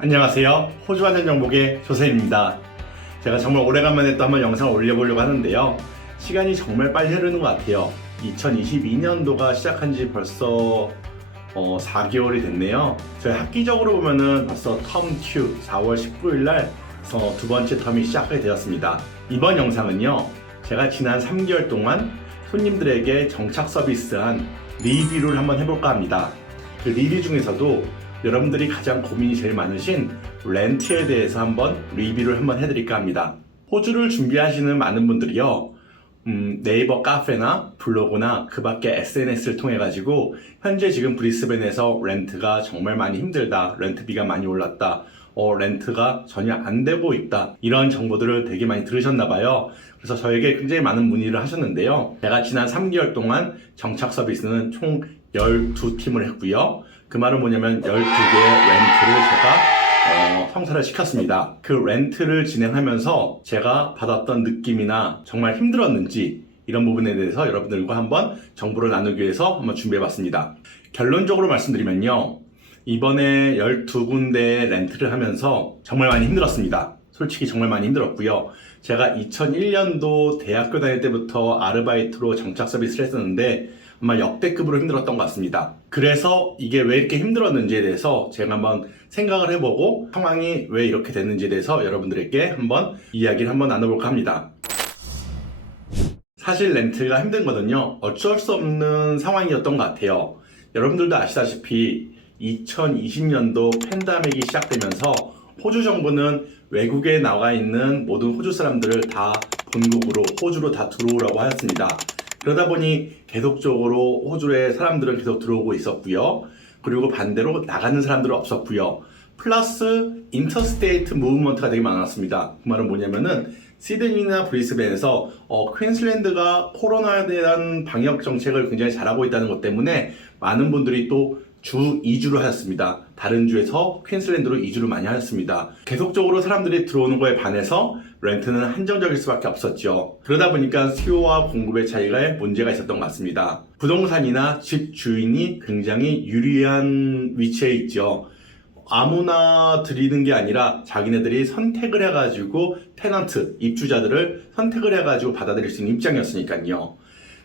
안녕하세요. 호주 안전정복의 조세입니다. 제가 정말 오래간만에 또 한번 영상을 올려보려고 하는데요. 시간이 정말 빨리 흐르는 것 같아요. 2022년도가 시작한 지 벌써 4개월이 됐네요. 저희 학기적으로 보면은 벌써 텀 Q 4월 19일 날 두 번째 텀이 시작하게 되었습니다. 이번 영상은요, 제가 지난 3개월 동안 손님들에게 정착 서비스한 리뷰를 한번 해볼까 합니다. 그 리뷰 중에서도 여러분들이 가장 고민이 제일 많으신 렌트에 대해서 한번 리뷰를 한번 해드릴까 합니다. 호주를 준비하시는 많은 분들이요, 네이버 카페나 블로그나 그 밖에 SNS를 통해 가지고 현재 지금 브리스벤에서 렌트가 정말 많이 힘들다, 렌트비가 많이 올랐다, 렌트가 전혀 안 되고 있다, 이런 정보들을 되게 많이 들으셨나봐요. 그래서 저에게 굉장히 많은 문의를 하셨는데요. 제가 지난 3개월 동안 정착 서비스는 총 12팀을 했고요. 그 말은 뭐냐면 12개의 렌트를 제가 성사를 시켰습니다. 그 렌트를 진행하면서 제가 받았던 느낌이나 정말 힘들었는지 이런 부분에 대해서 여러분들과 한번 정보를 나누기 위해서 한번 준비해봤습니다. 결론적으로 말씀드리면요, 이번에 12군데 렌트를 하면서 정말 많이 힘들었습니다. 솔직히 정말 많이 힘들었고요. 제가 2001년도 대학교 다닐 때부터 아르바이트로 정착 서비스를 했었는데 아마 역대급으로 힘들었던 것 같습니다. 그래서 이게 왜 이렇게 힘들었는지에 대해서 제가 한번 생각을 해보고 상황이 왜 이렇게 됐는지에 대해서 여러분들에게 한번 이야기를 한번 나눠볼까 합니다. 사실 렌트가 힘든 거는요, 어쩔 수 없는 상황이었던 것 같아요. 여러분들도 아시다시피 2020년도 팬데믹이 시작되면서 호주 정부는 외국에 나가 있는 모든 호주 사람들을 다 본국으로 호주로 다 들어오라고 하였습니다. 그러다 보니 계속적으로 호주에 사람들은 계속 들어오고 있었고요. 그리고 반대로 나가는 사람들은 없었고요. 플러스 인터스테이트 무브먼트가 되게 많았습니다. 그 말은 뭐냐면은 시드니나 브리스벤에서 퀸슬랜드가 코로나에 대한 방역 정책을 굉장히 잘하고 있다는 것 때문에 많은 분들이 또 주 이주를 하였습니다. 다른 주에서 퀸슬랜드로 이주를 많이 하였습니다. 계속적으로 사람들이 들어오는 거에 반해서 렌트는 한정적일 수밖에 없었죠. 그러다 보니까 수요와 공급의 차이가 문제가 있었던 것 같습니다. 부동산이나 집 주인이 굉장히 유리한 위치에 있죠. 아무나 드리는 게 아니라 자기네들이 선택을 해가지고 테넌트, 입주자들을 선택을 해가지고 받아들일 수 있는 입장이었으니까요.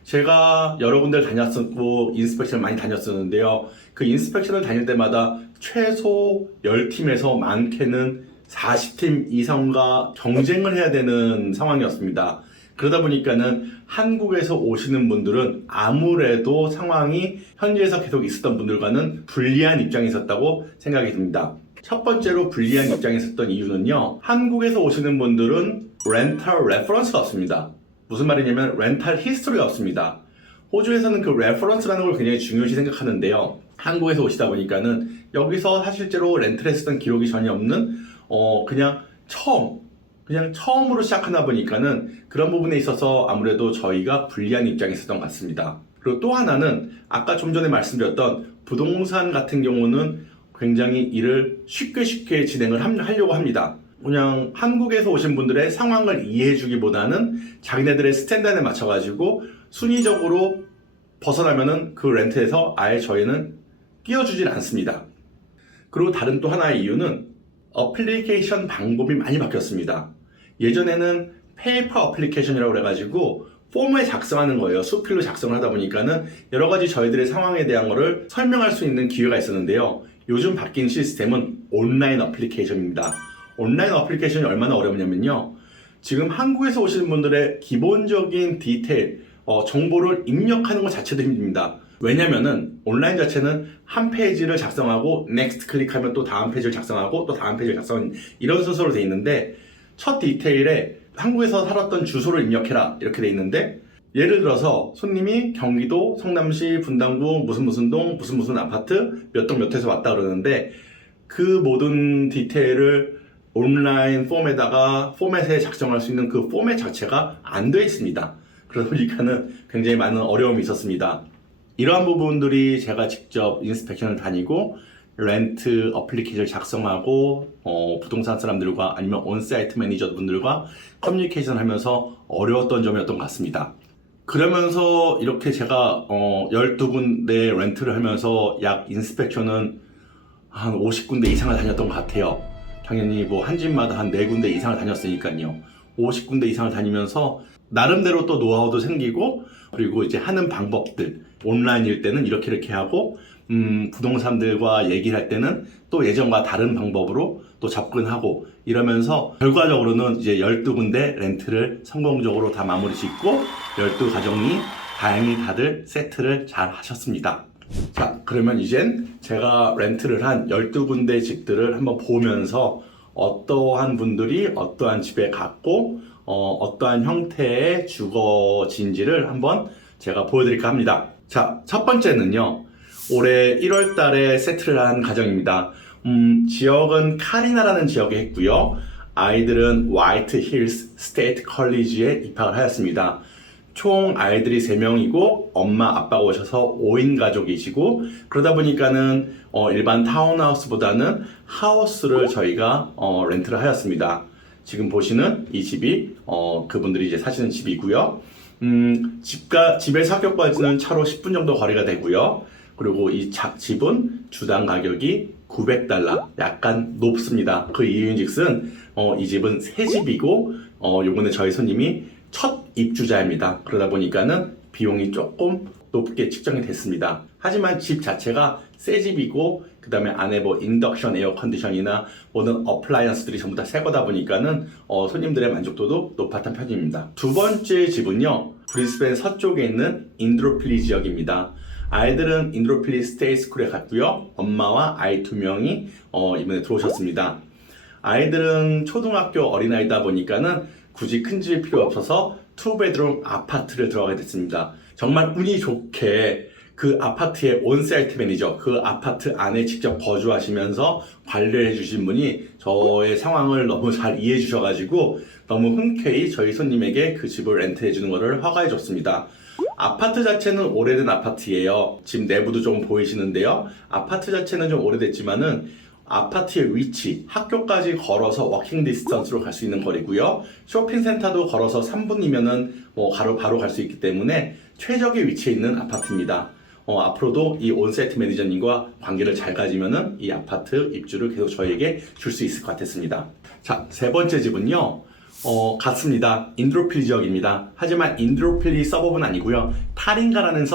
제가 여러 군데를 다녔었고 인스펙션을 많이 다녔었는데요. 그 인스펙션을 다닐 때마다 최소 10팀에서 많게는 40팀 이상과 경쟁을 해야 되는 상황이었습니다. 그러다 보니까는 한국에서 오시는 분들은 아무래도 상황이 현지에서 계속 있었던 분들과는 불리한 입장에 있었다고 생각이 듭니다. 첫 번째로 불리한 입장에 있었던 이유는요, 한국에서 오시는 분들은 렌탈 레퍼런스가 없습니다. 무슨 말이냐면 렌탈 히스토리가 없습니다. 호주에서는 그 레퍼런스라는 걸 굉장히 중요시 생각하는데요, 한국에서 오시다 보니까는 여기서 사실대로 렌트를 했었던 기록이 전혀 없는 그냥 처음으로 시작하다 보니까는 그런 부분에 있어서 아무래도 저희가 불리한 입장에 있었던 것 같습니다. 그리고 또 하나는 아까 좀 전에 말씀드렸던 부동산 같은 경우는 굉장히 일을 쉽게 진행을 하려고 합니다. 그냥 한국에서 오신 분들의 상황을 이해해 주기보다는 자기네들의 스탠다드에 맞춰가지고 순위적으로 벗어나면은 그 렌트에서 아예 저희는 끼워주질 않습니다. 그리고 다른 또 하나의 이유는 어플리케이션 방법이 많이 바뀌었습니다. 예전에는 페이퍼 어플리케이션이라고 그래가지고 폼을 작성하는 거예요. 수필로 작성을 하다 보니까는 여러 가지 저희들의 상황에 대한 거를 설명할 수 있는 기회가 있었는데요. 요즘 바뀐 시스템은 온라인 어플리케이션입니다. 온라인 어플리케이션이 얼마나 어려우냐면요, 지금 한국에서 오시는 분들의 기본적인 디테일, 정보를 입력하는 것 자체도 힘듭니다. 왜냐면은 온라인 자체는 한 페이지를 작성하고 넥스트 클릭하면 또 다음 페이지를 작성하고 또 다음 페이지를 작성하는 이런 순서로 돼 있는데, 첫 디테일에 한국에서 살았던 주소를 입력해라 이렇게 돼 있는데, 예를 들어서 손님이 경기도 성남시 분당구 무슨 동 무슨 아파트 몇 동 몇 호에서 왔다 그러는데 그 모든 디테일을 온라인 포맷에 작성할 수 있는 그 포맷 자체가 안 되어 있습니다. 그러다 보니까는 굉장히 많은 어려움이 있었습니다. 이러한 부분들이 제가 직접 인스펙션을 다니고 렌트 어플리케이션을 작성하고 부동산 사람들과 아니면 온사이트 매니저분들과 커뮤니케이션 하면서 어려웠던 점이었던 것 같습니다. 그러면서 이렇게 제가 12군데 렌트를 하면서 약 인스펙션은 한 50군데 이상을 다녔던 것 같아요. 당연히 뭐 한 집마다 한 4군데 이상을 다녔으니까요. 50군데 이상을 다니면서 나름대로 또 노하우도 생기고, 그리고 이제 하는 방법들, 온라인일 때는 이렇게 하고, 부동산들과 얘기를 할 때는 또 예전과 다른 방법으로 또 접근하고, 이러면서 결과적으로는 이제 12군데 렌트를 성공적으로 다 마무리 짓고 12가정이 다행히 다들 세트를 잘 하셨습니다. 자, 그러면 이젠 제가 렌트를 한 12군데 집들을 한번 보면서 어떠한 분들이 어떠한 집에 갔고 어떠한 형태의 주거지인지를 한번 제가 보여드릴까 합니다. 자, 첫 번째는요, 올해 1월 달에 세트를 한 가정입니다. 지역은 카리나라는 지역에 했고요. 아이들은 화이트 힐스 스테이트 컬리지에 입학을 하였습니다. 총 아이들이 3명이고 엄마 아빠가 오셔서 5인 가족이시고, 그러다 보니까는 일반 타운하우스보다는 하우스를 저희가 렌트를 하였습니다. 지금 보시는 이 집이 그분들이 이제 사시는 집이고요. 집에서 학교까지는 차로 10분 정도 거리가 되고요. 그리고 이 집은 주당 가격이 $900, 약간 높습니다. 그 이유인즉슨 이 집은 새 집이고 요번에 저희 손님이 첫 입주자입니다. 그러다 보니까는 비용이 조금 높게 측정이 됐습니다. 하지만 집 자체가 새 집이고, 그 다음에 안에 뭐 인덕션 에어 컨디션이나 모든 어플라이언스들이 전부 다 새 거다 보니까는 손님들의 만족도도 높았던 편입니다. 두 번째 집은요, 브리스벤 서쪽에 있는 인드로필리 지역입니다. 아이들은 인드로필리 스테이 스쿨에 갔고요. 엄마와 아이 2명이 이번에 들어오셨습니다. 아이들은 초등학교 어린아이다 보니까는 굳이 큰 집이 필요 없어서 2베드룸 아파트를 들어가게 됐습니다. 정말 운이 좋게 그 아파트의 온사이트 매니저, 그 아파트 안에 직접 거주하시면서 관리를 해주신 분이 저의 상황을 너무 잘 이해해 주셔가지고 너무 흔쾌히 저희 손님에게 그 집을 렌트해 주는 것을 허가해 줬습니다. 아파트 자체는 오래된 아파트예요. 집 내부도 좀 보이시는데요. 아파트 자체는 좀 오래됐지만은 아파트의 위치, 학교까지 걸어서 워킹 디스턴스로 갈 수 있는 거리고요. 쇼핑센터도 걸어서 3분이면은 바로 갈 수 있기 때문에 최적의 위치에 있는 아파트입니다. 앞으로도 이 온사이트 매니저님과 관계를 잘 가지면은 이 아파트 입주를 계속 저에게 줄 수 있을 것 같았습니다. 자, 세 번째 집은요, 같습니다. 인드로필리 지역입니다. 하지만 인드로필리 서버브는 아니고요. 타링가라는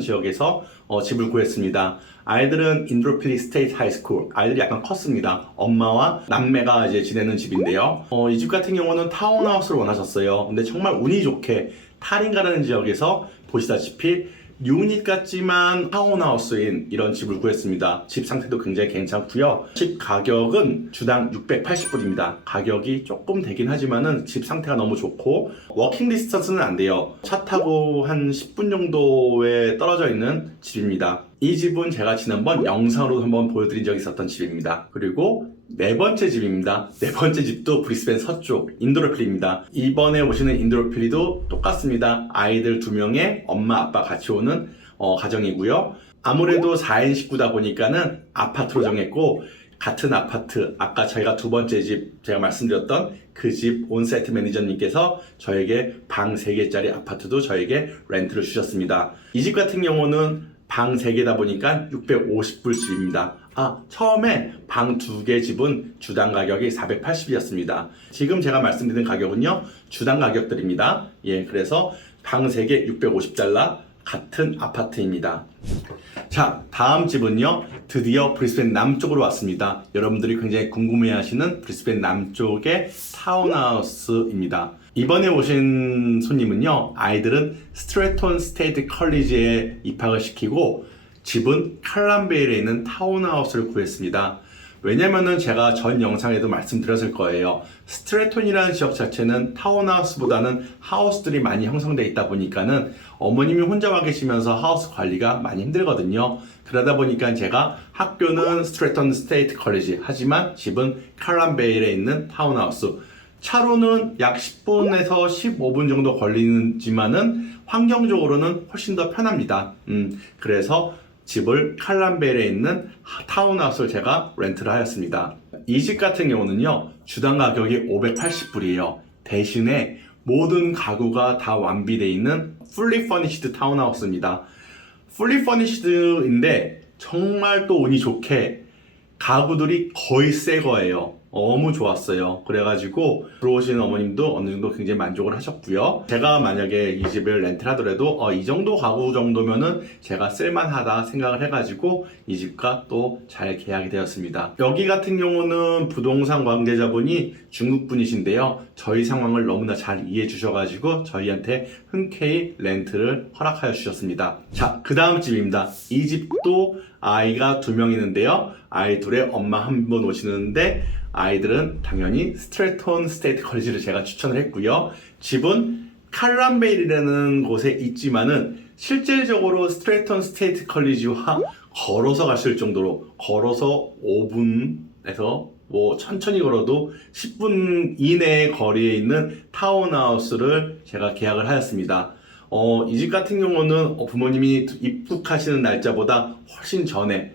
지역에서 집을 구했습니다. 아이들은 인드로필리 스테이트 하이스쿨, 아이들이 약간 컸습니다. 엄마와 남매가 이제 지내는 집인데요. 이 집 같은 경우는 타운하우스를 원하셨어요. 근데 정말 운이 좋게 타링가라는 지역에서 보시다시피 유닛 같지만 타운하우스인 이런 집을 구했습니다. 집 상태도 굉장히 괜찮고요. 집 가격은 주당 680불입니다. 가격이 조금 되긴 하지만은 집 상태가 너무 좋고 워킹 디스턴스는 안 돼요. 차 타고 한 10분 정도에 떨어져 있는 집입니다. 이 집은 제가 지난번 영상으로 한번 보여드린 적이 있었던 집입니다. 그리고 네 번째 집입니다. 네 번째 집도 브리스벤 서쪽 인드로필리입니다. 이번에 오시는 인드로필리도 똑같습니다. 아이들 2명에 엄마 아빠 같이 오는 가정이고요. 아무래도 4인 식구다 보니까는 아파트로 정했고, 같은 아파트, 아까 저희가 두 번째 집 제가 말씀드렸던 그 집 온사이트 매니저님께서 저에게 방 3개짜리 아파트도 저에게 렌트를 주셨습니다. 이 집 같은 경우는 방 3개다 보니까 650불 집입니다. 처음에 방 2개 집은 주당 가격이 480이었습니다. 지금 제가 말씀드린 가격은요, 주당 가격들입니다. 예, 그래서 방 3개 650달러, 같은 아파트입니다. 자, 다음 집은요, 드디어 브리스벤 남쪽으로 왔습니다. 여러분들이 굉장히 궁금해하시는 브리스벤 남쪽의 타운하우스입니다. 이번에 오신 손님은요, 아이들은 스트래톤 스테이트 컬리지에 입학을 시키고 집은 칼람베일에 있는 타운하우스를 구했습니다. 왜냐면은 제가 전 영상에도 말씀드렸을 거예요. 스트래톤이라는 지역 자체는 타운하우스보다는 하우스들이 많이 형성되어 있다 보니까는 어머님이 혼자 와 계시면서 하우스 관리가 많이 힘들거든요. 그러다 보니까 제가 학교는 스트래톤 스테이트 컬리지, 하지만 집은 칼람베일에 있는 타운하우스. 차로는 약 10분에서 15분 정도 걸리지만은 환경적으로는 훨씬 더 편합니다. 그래서 집을 칼람베일에 있는 타운하우스를 제가 렌트를 하였습니다. 이 집 같은 경우는요, 주당 가격이 580불이에요. 대신에 모든 가구가 다 완비되어 있는 fully furnished 타운하우스입니다. fully furnished인데 정말 또 운이 좋게 가구들이 거의 새 거예요. 너무 좋았어요. 그래가지고 들어오시는 어머님도 어느 정도 굉장히 만족을 하셨고요. 제가 만약에 이 집을 렌트를 하더라도 이 정도 가구 정도면은 제가 쓸만하다 생각을 해가지고 이 집과 또 잘 계약이 되었습니다. 여기 같은 경우는 부동산 관계자분이 중국 분이신데요. 저희 상황을 너무나 잘 이해해 주셔가지고 저희한테 흔쾌히 렌트를 허락하여 주셨습니다. 자, 그 다음 집입니다. 이 집도 아이가 2명 있는데요. 아이 둘의 엄마 한 분 오시는데 아이들은 당연히 스트래톤 스테이트 컬리지를 제가 추천을 했고요. 집은 칼란베일이라는 곳에 있지만은 실질적으로 스트래톤 스테이트 컬리지와 걸어서 갔을 정도로 걸어서 5분에서 뭐 천천히 걸어도 10분 이내의 거리에 있는 타운하우스를 제가 계약을 하였습니다. 이 집 같은 경우는 부모님이 입국하시는 날짜보다 훨씬 전에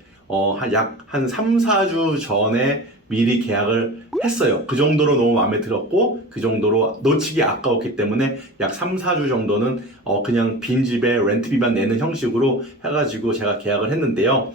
약 한 3, 4주 전에 미리 계약을 했어요. 그 정도로 너무 마음에 들었고 그 정도로 놓치기 아까웠기 때문에 약 3, 4주 정도는 그냥 빈집에 렌트비만 내는 형식으로 해가지고 제가 계약을 했는데요.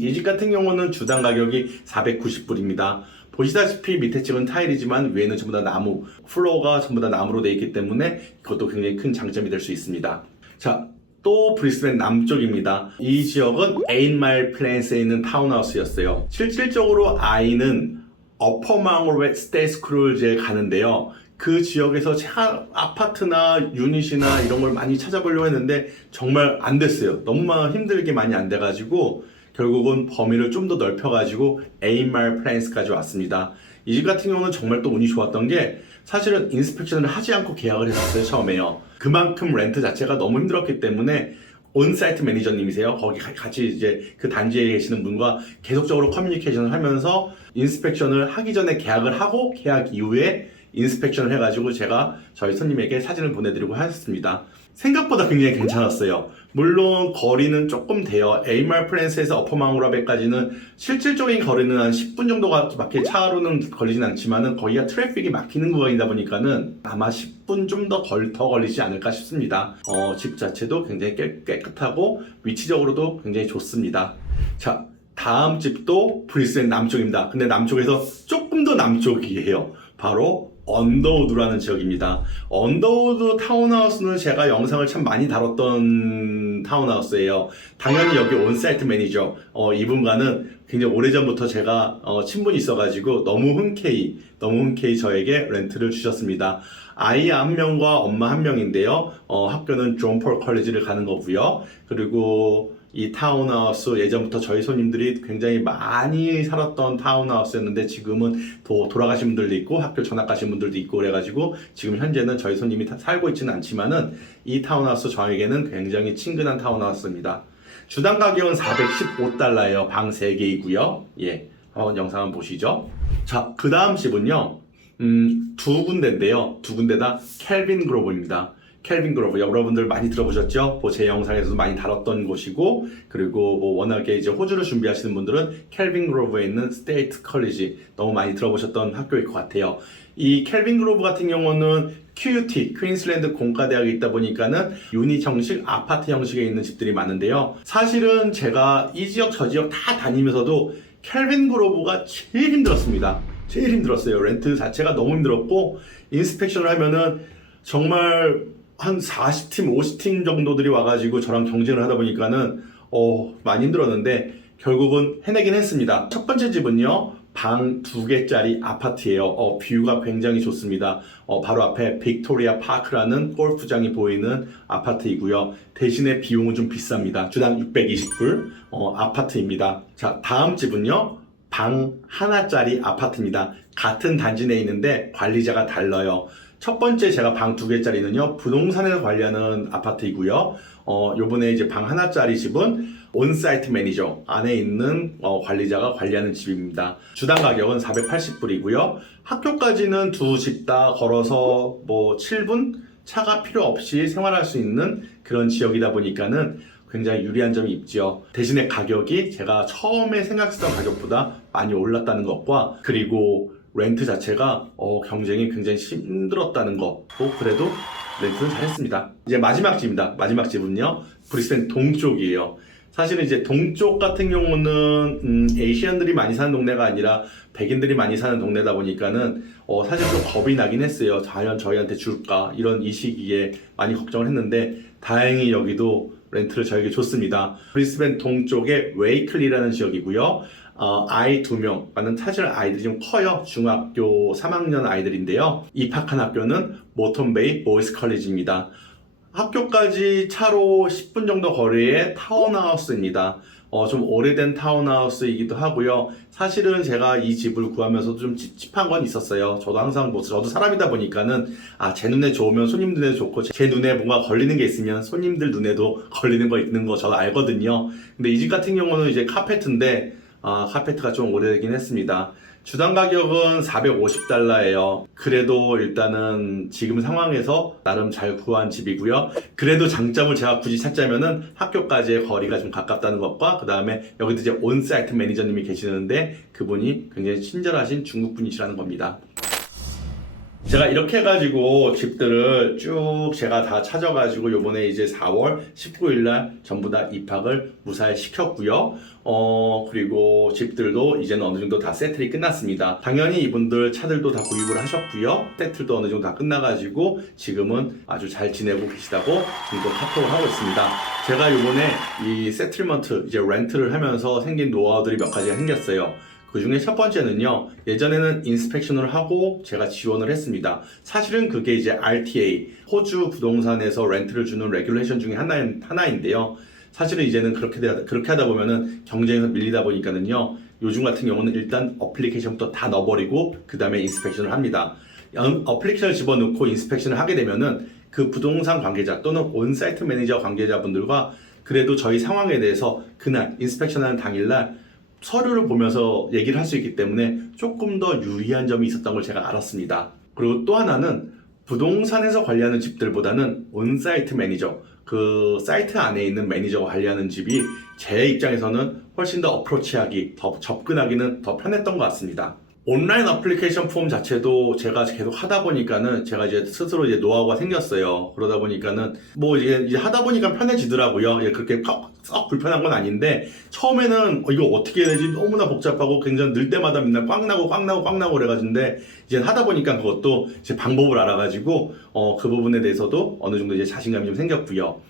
이 집 같은 경우는 주당 가격이 490불입니다. 보시다시피 밑에 집은 타일이지만 위에는 전부 다 나무, 플로어가 전부 다 나무로 되어 있기 때문에 그것도 굉장히 큰 장점이 될 수 있습니다. 자, 또 브리스벤 남쪽입니다. 이 지역은 8마일 플랜스에 있는 타운하우스였어요. 실질적으로 아이는 어퍼망로웨 스테이스크루즈에 가는데요. 그 지역에서 제가 아파트나 유닛이나 이런 걸 많이 찾아보려고 했는데 정말 안 됐어요. 너무 힘들게 많이 안 돼가지고 결국은 범위를 좀 더 넓혀가지고 8마일 플랜스까지 왔습니다. 이 집 같은 경우는 정말 또 운이 좋았던 게 사실은 인스펙션을 하지 않고 계약을 했었어요. 처음에요. 그만큼 렌트 자체가 너무 힘들었기 때문에 온사이트 매니저님이세요. 거기 같이 이제 그 단지에 계시는 분과 계속적으로 커뮤니케이션을 하면서 인스펙션을 하기 전에 계약을 하고 계약 이후에 인스펙션을 해가지고 제가 저희 손님에게 사진을 보내드리고 하였습니다. 생각보다 굉장히 괜찮았어요. 물론 거리는 조금 돼요. 에이말 플랜스에서 어퍼망우라베까지는 실질적인 거리는 한 10분 정도가 밖에 차로는 걸리진 않지만은 거기가 트래픽이 막히는 구간이다 보니까는 아마 10분 좀 더 걸리지 않을까 싶습니다. 집 자체도 굉장히 깨끗하고 위치적으로도 굉장히 좋습니다. 자, 다음 집도 브리스벤 남쪽입니다. 근데 남쪽에서 조금 더 남쪽이에요. 바로 언더우드라는 지역입니다. 언더우드 타운하우스는 제가 영상을 참 많이 다뤘던 타운하우스예요. 당연히 여기 온사이트 매니저 이분과는 굉장히 오래전부터 제가 친분이 있어가지고 너무 흔쾌히 저에게 렌트를 주셨습니다. 아이 한 명과 엄마 한 명인데요. 학교는 존 폴 컬리지를 가는 거고요. 그리고 이 타운하우스 예전부터 저희 손님들이 굉장히 많이 살았던 타운하우스였는데 지금은 돌아가신 분들도 있고 학교 전학 가신 분들도 있고 그래가지고 지금 현재는 저희 손님이 다 살고 있지는 않지만은 이 타운하우스 저에게는 굉장히 친근한 타운하우스입니다. 주당 가격은 415달러예요. 방 3개이고요. 예, 한번 영상 한번 보시죠. 자, 그 다음 집은요. 두 군데인데요. 두 군데 다 켈빈 그로브입니다. 켈빈 그로브 여러분들 많이 들어보셨죠? 제 영상에서도 많이 다뤘던 곳이고 그리고 워낙에 이제 호주를 준비하시는 분들은 켈빈 그로브에 있는 스테이트 컬리지 너무 많이 들어보셨던 학교일 것 같아요. 이 켈빈 그로브 같은 경우는 QUT, 퀸슬랜드 공과대학에 있다 보니까는 유닛 형식, 아파트 형식에 있는 집들이 많은데요. 사실은 제가 이 지역 저 지역 다 다니면서도 켈빈 그로브가 제일 힘들었습니다. 제일 힘들었어요. 렌트 자체가 너무 힘들었고 인스펙션을 하면은 정말 한 40팀, 50팀 정도들이 와가지고 저랑 경쟁을 하다 보니까는 많이 힘들었는데 결국은 해내긴 했습니다. 첫 번째 집은요. 방 2개짜리 아파트예요. 뷰가 굉장히 좋습니다. 바로 앞에 빅토리아 파크라는 골프장이 보이는 아파트이고요. 대신에 비용은 좀 비쌉니다. 주당 620불 아파트입니다. 자, 다음 집은요. 방 하나짜리 아파트입니다. 같은 단지 내에 있는데 관리자가 달라요. 첫 번째 제가 방 2개짜리는요. 부동산에서 관리하는 아파트이고요. 요번에 이제 방 하나짜리 집은 온사이트 매니저 안에 있는 관리자가 관리하는 집입니다. 주당 가격은 480불이고요. 학교까지는 두 집 다 걸어서 7분 차가 필요 없이 생활할 수 있는 그런 지역이다 보니까는 굉장히 유리한 점이 있죠. 대신에 가격이 제가 처음에 생각했던 가격보다 많이 올랐다는 것과 그리고 렌트 자체가 경쟁이 굉장히 힘들었다는 거. 그래도 렌트는 잘했습니다. 이제 마지막 집입니다. 마지막 집은요. 브리스벤 동쪽이에요. 사실은 이제 동쪽 같은 경우는 에이시안들이 많이 사는 동네가 아니라 백인들이 많이 사는 동네다 보니까는 사실 좀 겁이 나긴 했어요. 과연 저희한테 줄까? 이런 이 시기에 많이 걱정을 했는데 다행히 여기도 렌트를 저에게 줬습니다. 브리스벤 동쪽의 웨이클리라는 지역이고요. 아이 2명, 사실 아이들이 좀 커요. 중학교 3학년 아이들인데요. 입학한 학교는 모턴베이 보이스 컬리지입니다. 학교까지 차로 10분 정도 거리의 타운하우스입니다. 좀 오래된 타운하우스이기도 하고요. 사실은 제가 이 집을 구하면서도 좀 찝찝한 건 있었어요. 저도 항상 저도 사람이다 보니까는 제 눈에 좋으면 손님들 눈에 좋고 제 눈에 뭔가 걸리는 게 있으면 손님들 눈에도 걸리는 거 있는 거 저도 알거든요. 근데 이 집 같은 경우는 이제 카페트인데 카페트가 좀 오래되긴 했습니다. 주당 가격은 $450예요. 그래도 일단은 지금 상황에서 나름 잘 구한 집이고요. 그래도 장점을 제가 굳이 찾자면은 학교까지의 거리가 좀 가깝다는 것과 그 다음에 여기도 이제 온사이트 매니저님이 계시는데 그분이 굉장히 친절하신 중국 분이시라는 겁니다. 제가 이렇게 해가지고 집들을 쭉 제가 다 찾아가지고 요번에 이제 4월 19일날 전부 다 입학을 무사히 시켰고요. 그리고 집들도 이제는 어느 정도 다 세틀이 끝났습니다. 당연히 이분들 차들도 다 구입을 하셨고요. 세틀도 어느 정도 다 끝나가지고 지금은 아주 잘 지내고 계시다고 지금도 카톡을 하고 있습니다. 제가 요번에 이 세틀먼트 이제 렌트를 하면서 생긴 노하우들이 몇 가지가 생겼어요. 그 중에 첫 번째는요, 예전에는 인스펙션을 하고 제가 지원을 했습니다. 사실은 그게 이제 RTA, 호주 부동산에서 렌트를 주는 레귤레이션 중에 하나인데요. 사실은 이제는 그렇게 하다 보면은 경쟁에서 밀리다 보니까는요, 요즘 같은 경우는 일단 어플리케이션부터 다 넣어버리고, 그 다음에 인스펙션을 합니다. 어플리케이션을 집어넣고 인스펙션을 하게 되면은 그 부동산 관계자 또는 온사이트 매니저 관계자분들과 그래도 저희 상황에 대해서 그날 인스펙션하는 당일날 서류를 보면서 얘기를 할 수 있기 때문에 조금 더 유리한 점이 있었던 걸 제가 알았습니다. 그리고 또 하나는 부동산에서 관리하는 집들보다는 온사이트 매니저, 그 사이트 안에 있는 매니저가 관리하는 집이 제 입장에서는 훨씬 더 어프로치하기, 더 접근하기는 더 편했던 것 같습니다. 온라인 어플리케이션 폼 자체도 제가 계속 하다 보니까는 제가 이제 스스로 이제 노하우가 생겼어요. 그러다 보니까는 뭐 이제 하다 보니까 편해지더라고요. 그렇게 썩 불편한 건 아닌데 처음에는 이거 어떻게 해야 되지? 너무나 복잡하고 굉장히 늘 때마다 맨날 꽉 나고 그래가지는데 이제 하다 보니까 그것도 이제 방법을 알아가지고 그 부분에 대해서도 어느 정도 이제 자신감이 좀 생겼고요.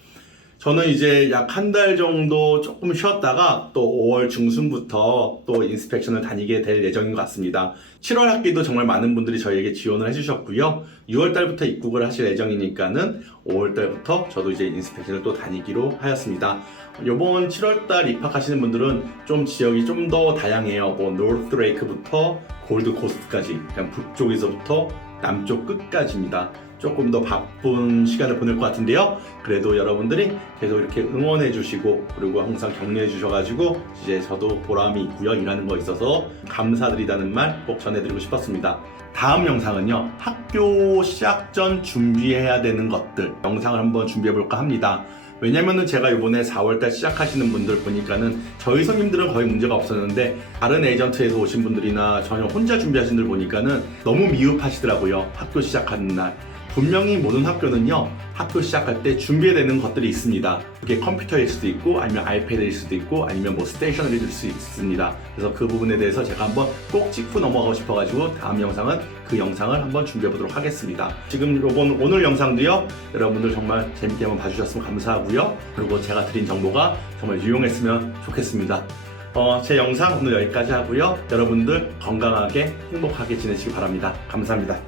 저는 이제 약 한 달 정도 조금 쉬었다가 또 5월 중순부터 또 인스펙션을 다니게 될 예정인 것 같습니다. 7월 학기도 정말 많은 분들이 저희에게 지원을 해주셨고요. 6월 달부터 입국을 하실 예정이니까는 5월 달부터 저도 이제 인스펙션을 또 다니기로 하였습니다. 요번 7월 달 입학하시는 분들은 좀 지역이 좀 더 다양해요. 뭐 노스 레이크부터 골드 코스트까지, 그냥 북쪽에서부터 남쪽 끝까지입니다. 조금 더 바쁜 시간을 보낼 것 같은데요. 그래도 여러분들이 계속 이렇게 응원해 주시고 그리고 항상 격려해 주셔가지고 이제 저도 보람이 있고요. 일하는 거 있어서 감사드리다는 말 꼭 전해드리고 싶었습니다. 다음 영상은요, 학교 시작 전 준비해야 되는 것들 영상을 한번 준비해 볼까 합니다. 왜냐면은 제가 이번에 4월달 시작하시는 분들 보니까는 저희 손님들은 거의 문제가 없었는데 다른 에이전트에서 오신 분들이나 전혀 혼자 준비하신 분들 보니까는 너무 미흡하시더라고요. 학교 시작하는 날. 분명히 모든 학교는요, 학교 시작할 때 준비해야 되는 것들이 있습니다. 그게 컴퓨터일 수도 있고 아니면 아이패드일 수도 있고 아니면 뭐 스테이셔너리일 수 있습니다. 그래서 그 부분에 대해서 제가 한번 꼭 짚고 넘어가고 싶어가지고 다음 영상은 그 영상을 한번 준비해 보도록 하겠습니다. 지금 오늘 영상도요, 여러분들 정말 재밌게 한번 봐주셨으면 감사하고요. 그리고 제가 드린 정보가 정말 유용했으면 좋겠습니다. 제 영상 오늘 여기까지 하고요. 여러분들 건강하게 행복하게 지내시기 바랍니다. 감사합니다.